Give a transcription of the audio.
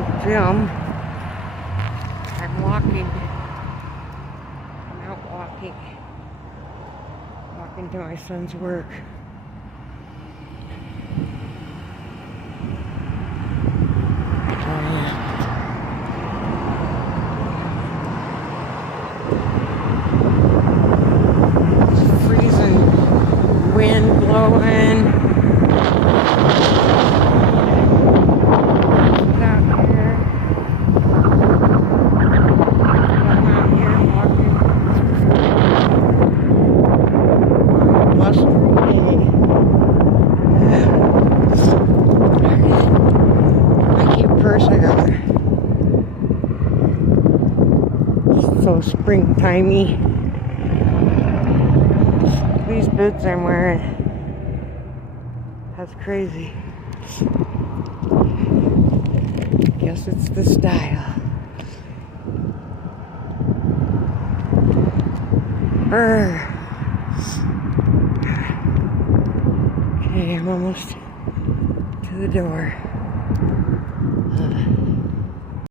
on film. I'm walking. I'm out walking. Walking to my son's work. Wind blowing. Out here. I'm out here walking. Blustery day. My cute purse I got. So springtimey. These boots I'm wearing. That's crazy. Guess it's the style. Brr. Okay, I'm almost to the door.